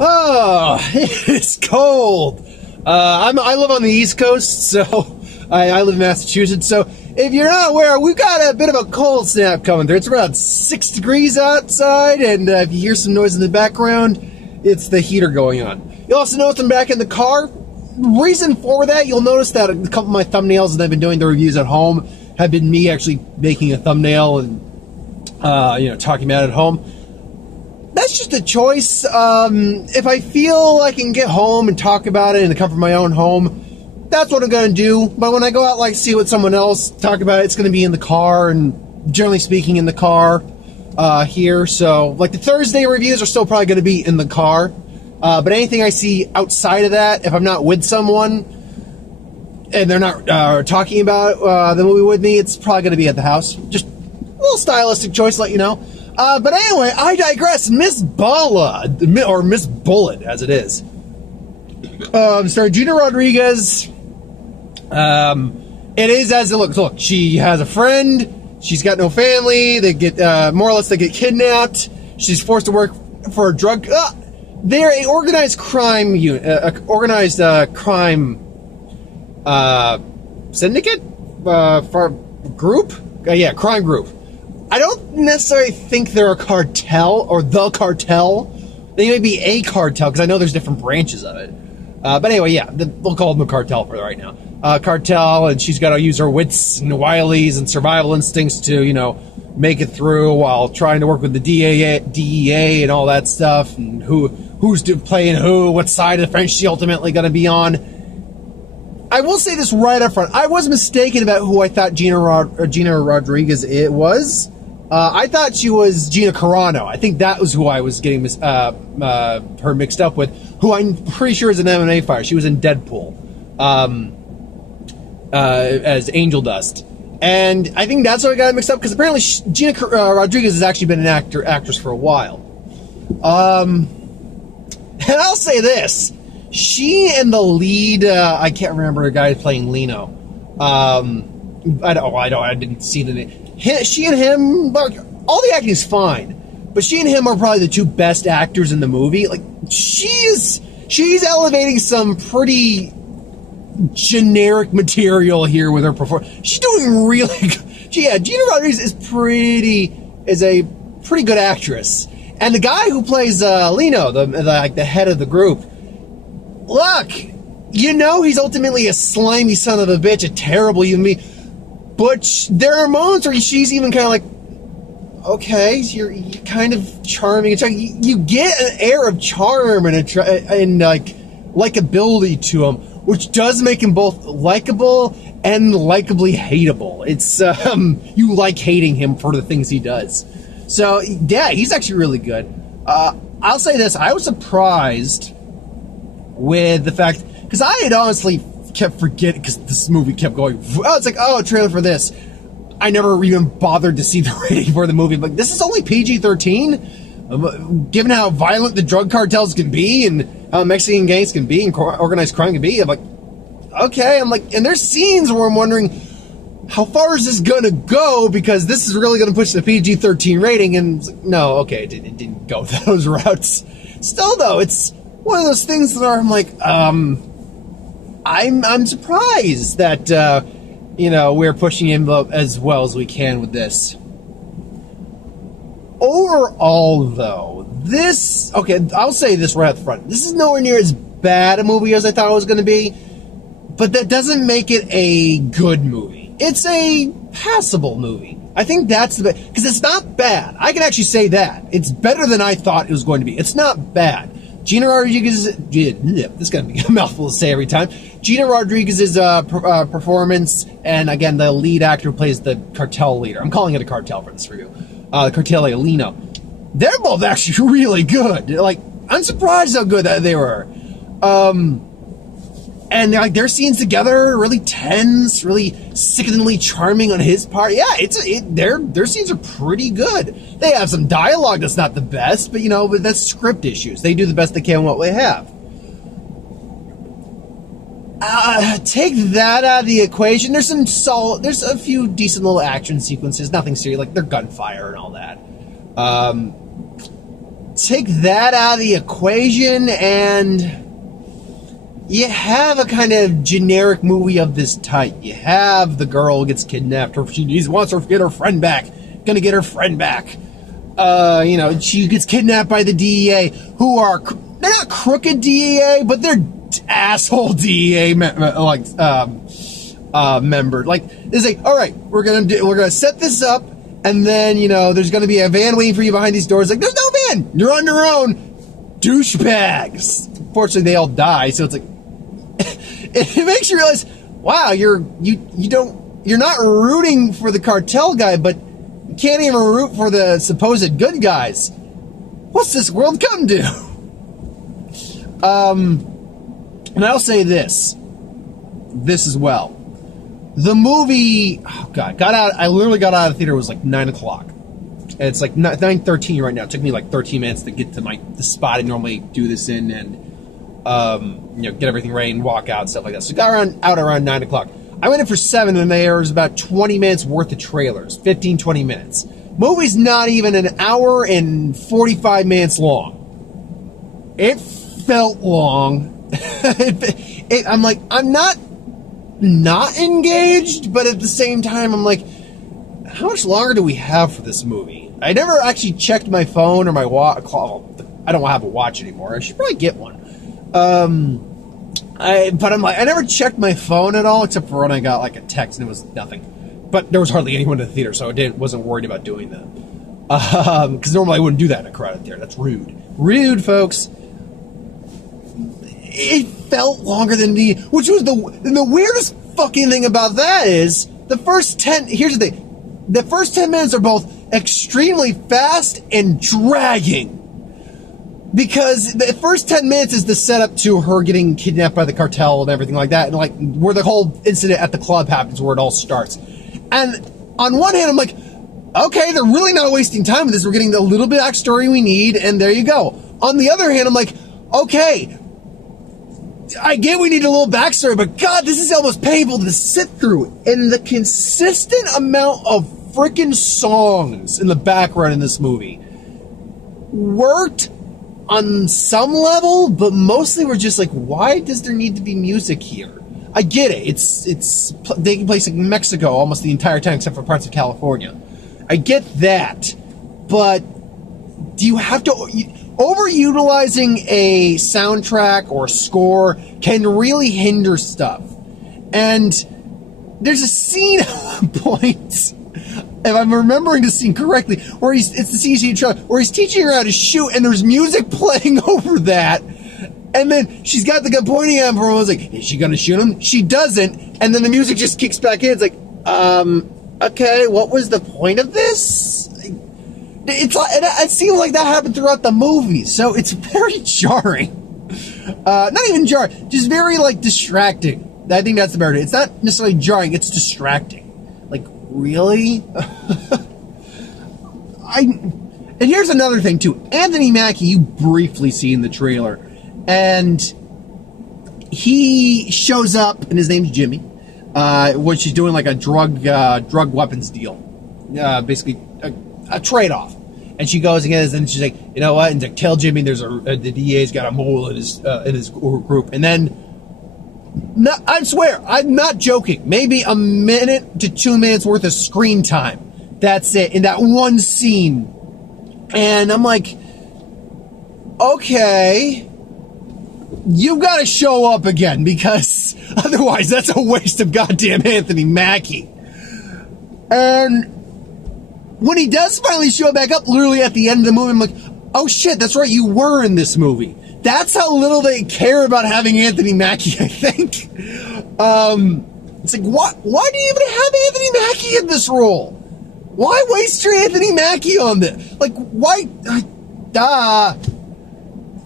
Oh, it's cold. I live on the East Coast, so I live in Massachusetts. So if you're not aware, we've got a bit of a cold snap coming through. It's around 6 degrees outside, and if you hear some noise in the background, it's the heater going on. You'll also notice I'm back in the car. Reason for that, you'll notice that a couple of my thumbnails that I've been doing the reviews at home have been me actually making a thumbnail and talking about it at home. That's just a choice. If I feel I can get home and talk about it in the comfort of my own home, that's what I'm going to do. But when I go out, like, see what someone else talk about it, it's going to be in the car, and generally speaking in the car here. So, like, the Thursday reviews are still probably going to be in the car. But anything I see outside of that, if I'm not with someone and they're not talking about the movie with me, it's probably going to be at the house. Just a little stylistic choice, let you know. But anyway, I digress. Miss Bala, or Miss Bullet, as it is. Starring Gina Rodriguez. It is as it looks. Look, she has a friend. She's got no family. They get, more or less, they get kidnapped. She's forced to work for a drug... they're an organized crime unit, organized crime syndicate? Group? Yeah, crime group. I don't necessarily think they're a cartel, or the cartel. They may be a cartel, because I know there's different branches of it. But anyway, yeah, we'll call them a cartel for right now. Cartel, and she's got to use her wits and wilies and survival instincts to, make it through while trying to work with the DEA and all that stuff, and who's playing who, what side of the fence she's ultimately going to be on. I will say this right up front. I was mistaken about who I thought Gina Rodriguez was. I thought she was Gina Carano. I think that was who I was getting her mixed up with, who I'm pretty sure is an MMA fighter. She was in Deadpool as Angel Dust. And I think that's why I got it mixed up, because apparently Gina Rodriguez has actually been an actress for a while. And I'll say this. She and the lead, I can't remember the guy playing Lino. I didn't see the name. She and him, look, all the acting is fine, but she and him are probably the two best actors in the movie. Like, she's elevating some pretty generic material here with her performance. She's doing really good. Yeah, Gina Rodriguez is a pretty good actress. And the guy who plays Lino, the head of the group, look, he's ultimately a slimy son of a bitch, a terrible human being. But there are moments where she's even kind of like, okay, you're kind of charming. You get an air of charm and likability to him, which does make him both likable and likably hateable. It's you like hating him for the things he does. So yeah, he's actually really good. I'll say this: I was surprised with the fact, because I had honestly kept forgetting, because this movie kept going. Oh, it's like, oh, a trailer for this. I never even bothered to see the rating for the movie. But this is only PG-13. Given how violent the drug cartels can be, and how Mexican gangs can be, and organized crime can be, I'm like, okay. I'm like, and there's scenes where I'm wondering, how far is this gonna go? Because this is really gonna push the PG-13 rating. And no, okay, it didn't go those routes. Still, though, it's one of those things that I'm like, I'm surprised that we're pushing him as well as we can with this. Overall, though, I'll say this right up front. This is nowhere near as bad a movie as I thought it was going to be, but that doesn't make it a good movie. It's a passable movie. I think that's the best, because it's not bad. I can actually say that. It's better than I thought it was going to be. It's not bad. Gina Rodriguez, this is going to be a mouthful to say every time. Gina Rodriguez's performance, and again, the lead actor who plays the cartel leader. I'm calling it a cartel for this review. The cartel Lino. They're both actually really good. Like, I'm surprised how good that they were. And their scenes together are really tense, really sickeningly charming on his part. Yeah, their scenes are pretty good. They have some dialogue that's not the best, but but that's script issues. They do the best they can with what they have. Take that out of the equation. There's a few decent little action sequences, nothing serious, like their gunfire and all that. take that out of the equation, and you have a kind of generic movie of this type. You have the girl who gets kidnapped, or she wants to get her friend back. Gonna get her friend back. She gets kidnapped by the DEA, who are, they're not crooked DEA, but they're asshole DEA members. Like, they say, all right, we're gonna set this up, and then, there's gonna be a van waiting for you behind these doors. Like, there's no van! You're on your own! Douchebags! Fortunately, they all die, so it's like, it makes you realize, wow, you're not rooting for the cartel guy, but you can't even root for the supposed good guys. What's this world come to? And I'll say this as well. The movie, I literally got out of the theater. It was like 9 o'clock. And it's like 9:13 right now. It took me like 13 minutes to get to the spot I normally do this in, and get everything ready and walk out and stuff like that. So I got out around 9 o'clock. I went in for 7, and there was about 20 minutes worth of trailers. 15, 20 minutes. Movie's not even an hour and 45 minutes long. It felt long. I'm like, I'm not engaged, but at the same time, I'm like, how much longer do we have for this movie? I never actually checked my phone or my watch. I don't have a watch anymore. I should probably get one. But I'm like, I never checked my phone at all, except for when I got like a text and it was nothing. But there was hardly anyone in the theater, so I wasn't worried about doing that. Because normally I wouldn't do that in a crowded theater. That's rude. Rude, folks. It felt longer than which was the weirdest fucking thing about that is the first 10, here's the thing. The first 10 minutes are both extremely fast and dragging. Because the first 10 minutes is the setup to her getting kidnapped by the cartel and everything like that. And like where the whole incident at the club happens, where it all starts. And on one hand, I'm like, okay, they're really not wasting time with this. We're getting the little bit of backstory we need, and there you go. On the other hand, I'm like, okay, I get we need a little backstory, but God, this is almost painful to sit through. And the consistent amount of freaking songs in the background in this movie worked on some level, but mostly we're just like, why does there need to be music here? I get it. It's taking place in Mexico almost the entire time, except for parts of California. I get that, but do you have to... Overutilizing a soundtrack or score can really hinder stuff. And there's a scene at one point, if I'm remembering the scene correctly, where it's the CG trailer, where he's teaching her how to shoot, and there's music playing over that. And then she's got the gun pointing at him, and I was like, is she gonna shoot him? She doesn't. And then the music just kicks back in. It's like, okay, what was the point of this? It seems like that happened throughout the movie, so it's very jarring. Not even jarring, just very, like, distracting. I think that's the better. It's not necessarily jarring, it's distracting. Like, really? And here's another thing, too. Anthony Mackie, you briefly see in the trailer, and he shows up, and his name's Jimmy, when she's doing, like, a drug weapons deal. Basically, a trade-off. And she goes again, and she's like, you know what? And like, tell Jimmy there's the DA's got a mole in his group. And then, I swear, I'm not joking. Maybe a minute to 2 minutes worth of screen time. That's it, in that one scene. And I'm like, okay, you've got to show up again, because otherwise that's a waste of goddamn Anthony Mackie. And when he does finally show back up, literally at the end of the movie, I'm like, oh shit, that's right, you were in this movie. That's how little they care about having Anthony Mackie, I think. It's like, why do you even have Anthony Mackie in this role? Why waste your Anthony Mackie on this? Like, why?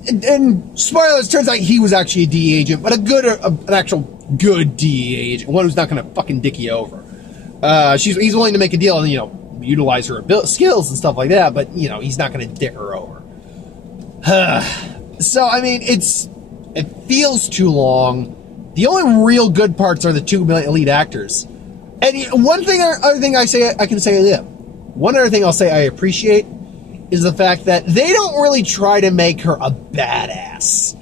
And spoilers, turns out he was actually a DEA agent, but an actual good DEA agent, one who's not going to fucking dick you over. He's willing to make a deal and, utilize her skills and stuff like that, but, he's not going to dick her over. So, I mean, it feels too long. The only real good parts are the two lead actors. And one other thing I can say, one other thing I'll say I appreciate is the fact that they don't really try to make her a badass.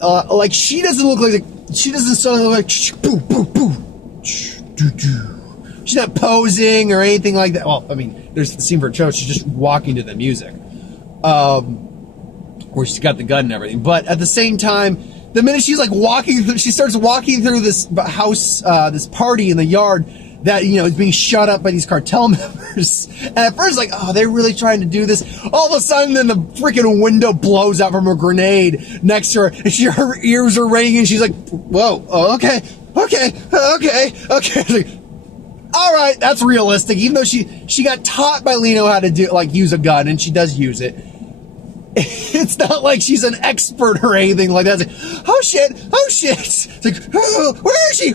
Like, she doesn't look like, she doesn't sound like, boo, boo, boo, doo, doo. She's not posing or anything like that. Well, I mean, there's the scene for a show, she's just walking to the music. Where she's got the gun and everything. But at the same time, the minute she's like walking through, she starts walking through this house, this party in the yard that, you know, is being shut up by these cartel members. And at first, like, oh, they're really trying to do this. All of a sudden, then the freaking window blows out from a grenade next to her, and her ears are ringing, and she's like, whoa, oh, okay. Like, all right, that's realistic. Even though she got taught by Lino how to do, like, use a gun, and she does use it. It's not like she's an expert or anything like that. It's like, oh shit. It's like, oh, where is she?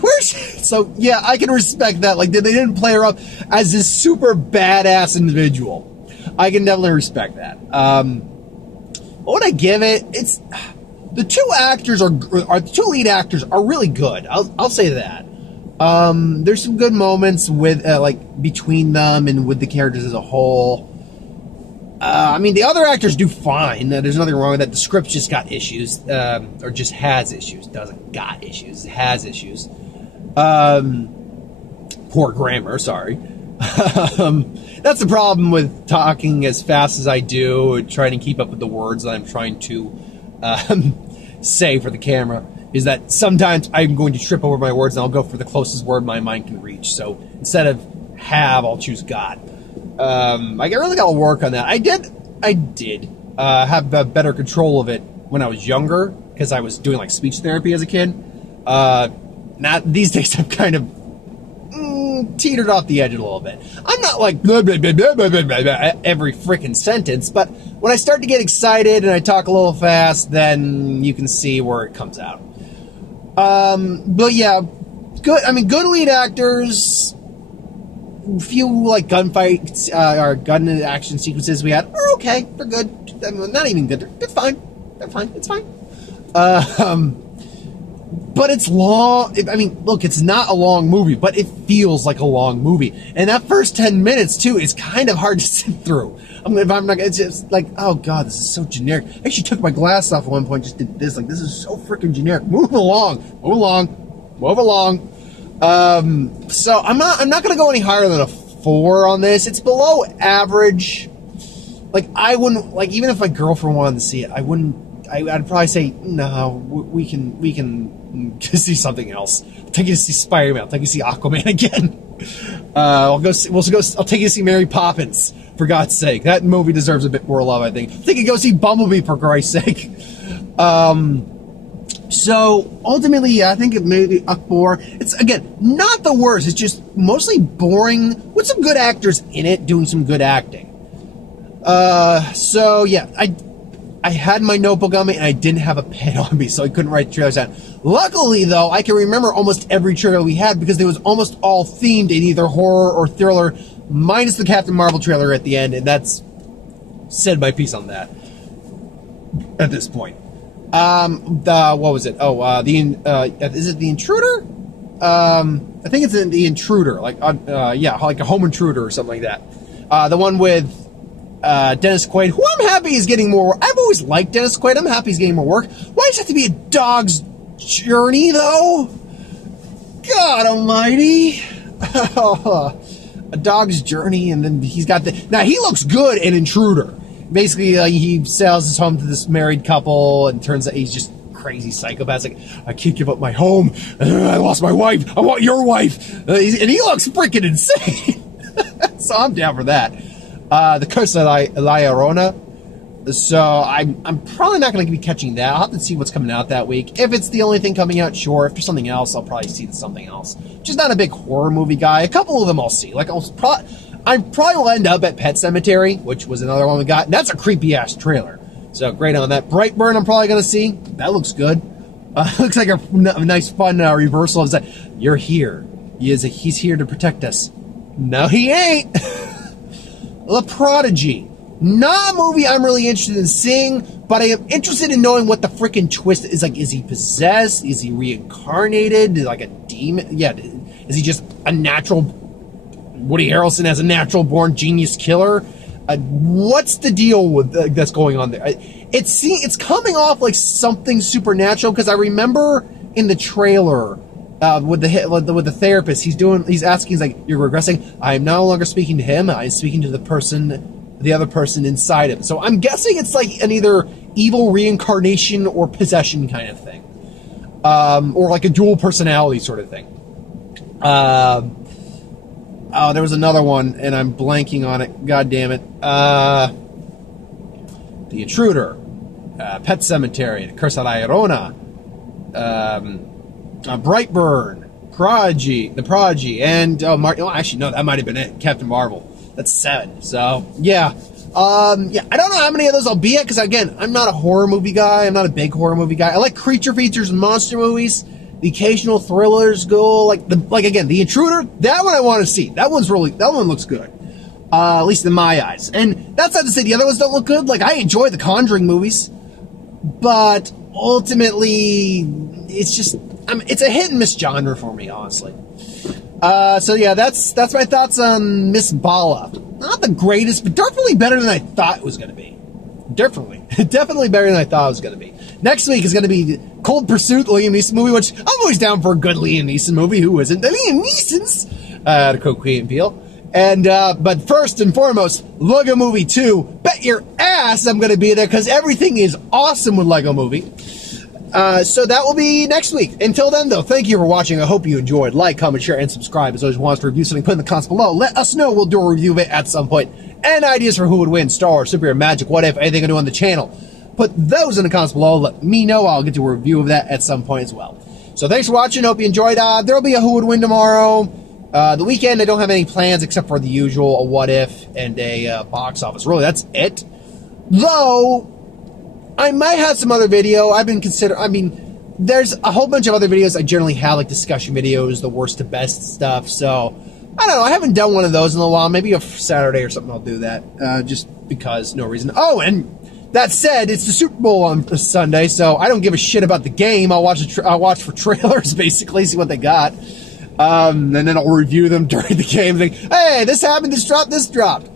So yeah, I can respect that. Like, they didn't play her up as this super badass individual. I can definitely respect that. What would I give it? It's the two lead actors are really good. I'll say that. There's some good moments with like between them and with the characters as a whole. I mean, the other actors do fine. There's nothing wrong with that. The script just got issues, or just has issues. Doesn't got issues. It has issues. Poor grammar, sorry. That's the problem with talking as fast as I do, trying to keep up with the words that I'm trying to say for the camera, is that sometimes I'm going to trip over my words and I'll go for the closest word my mind can reach. So instead of have, I'll choose got. I really got to work on that. I did have better control of it when I was younger, because I was doing like speech therapy as a kid. These days I've kind of teetered off the edge a little bit. I'm not like blah, blah, blah, blah, blah, blah, blah, every freaking sentence, but when I start to get excited and I talk a little fast, then you can see where it comes out. But yeah, good. I mean, good lead actors. Few like gunfights or gun action sequences we had are okay. They're good. I mean, not even good. They're fine. It's fine. But it's long. I mean, look, it's not a long movie, but it feels like a long movie. And that first 10 minutes too is kind of hard to sit through. It's just like, oh god, this is so generic. I actually took my glass off at one point. Just did this. Like, this is so freaking generic. Move along. So I'm not gonna go any higher than a 4 on this. It's below average. Like, I wouldn't, like, even if my girlfriend wanted to see it, I'd probably say, no, we can see something else. I'll take you to see Spider-Man. I'll take you to see Aquaman again. I'll take you to see Mary Poppins, for God's sake. That movie deserves a bit more love, I think. I'll take you to go see Bumblebee, for Christ's sake. So, ultimately, yeah, I think it may be a 4. It's, again, not the worst. It's just mostly boring, with some good actors in it doing some good acting. So, yeah, I had my notebook on me, and I didn't have a pen on me, so I couldn't write the trailers down. Luckily, though, I can remember almost every trailer we had, because they was almost all themed in either horror or thriller, minus the Captain Marvel trailer at the end, and that's said my piece on that at this point. What was it? Is it The Intruder? I think it's The Intruder, like a Home Intruder or something like that. The one with, Dennis Quaid, who I'm happy is getting more work. I've always liked Dennis Quaid. I'm happy he's getting more work. Why does it have to be a dog's journey, though? God almighty. A dog's journey, and then he's got now he looks good in Intruder. Basically, he sells his home to this married couple, and turns out he's just crazy psychopath. Like, I can't give up my home. I lost my wife. I want your wife. And he looks freaking insane. So I'm down for that. The Curse of La Llorona. So I'm probably not going to be catching that. I'll have to see what's coming out that week. If it's the only thing coming out, sure. If there's something else, I'll probably see something else. Just not a big horror movie guy. A couple of them I'll see. Like, I probably will end up at Pet Sematary, which was another one we got. And that's a creepy-ass trailer. So, great on that. Brightburn I'm probably going to see. That looks good. Looks like a nice, fun reversal of that. You're here. He's here to protect us. No, he ain't. The Prodigy. Not a movie I'm really interested in seeing, but I am interested in knowing what the freaking twist is. Like, is he possessed? Is he reincarnated? Like a demon? Yeah. Is he just a natural... Woody Harrelson as a natural-born genius killer? What's the deal with that's going on there? It's coming off like something supernatural, because I remember in the trailer with the therapist, he's asking, he's like, "You're regressing." I am no longer speaking to him. I'm speaking to the other person inside him. So I'm guessing it's like an either evil reincarnation or possession kind of thing, or like a dual personality sort of thing. Oh, there was another one, and I'm blanking on it. God damn it. The Intruder, Pet Sematary, The Curse of La Llorona, Brightburn, The Prodigy, and actually no, that might have been it. Captain Marvel. That's 7. So yeah, I don't know how many of those I'll be at, because again, I'm not a horror movie guy. I'm not a big horror movie guy. I like creature features and monster movies. The occasional thrillers go like again, The Intruder. That one I want to see. That one looks good, at least in my eyes. And that's not to say the other ones don't look good. Like, I enjoy the Conjuring movies, but ultimately, it's a hit and miss genre for me, honestly. So yeah, that's my thoughts on Miss Bala. Not the greatest, but definitely better than I thought it was going to be. Definitely better than I thought it was going to be. Next week is going to be Cold Pursuit, Liam Neeson movie, which I'm always down for a good Liam Neeson movie. Who isn't? Liam Neeson's to quote Key and Peele. And but first and foremost, Lego Movie 2. Bet your ass I'm going to be there, because everything is awesome with Lego Movie. So that will be next week. Until then, though, thank you for watching. I hope you enjoyed. Like, comment, share, and subscribe. As always, want us to review something, put in the comments below. Let us know. We'll do a review of it at some point. And ideas for who would win, Star Wars, Superhero, Magic, what if, anything I do on the channel. Put those in the comments below. Let me know. I'll get to a review of that at some point as well. So thanks for watching. Hope you enjoyed. There will be a who would win tomorrow. The weekend, I don't have any plans except for the usual, a what if and a box office. Really, that's it. Though, I might have some other video. There's a whole bunch of other videos I generally have, like discussion videos, the worst to best stuff. So, I don't know. I haven't done one of those in a while. Maybe a Saturday or something I'll do that. Just because, no reason. Oh, and that said, it's the Super Bowl on Sunday, so I don't give a shit about the game. I'll watch for trailers, basically, see what they got. And then I'll review them during the game. Think, hey, this happened, this dropped.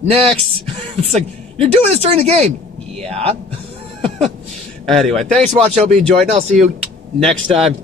Next. It's like, you're doing this during the game. Yeah. Anyway, thanks for watching. Hope you enjoyed, and I'll see you next time.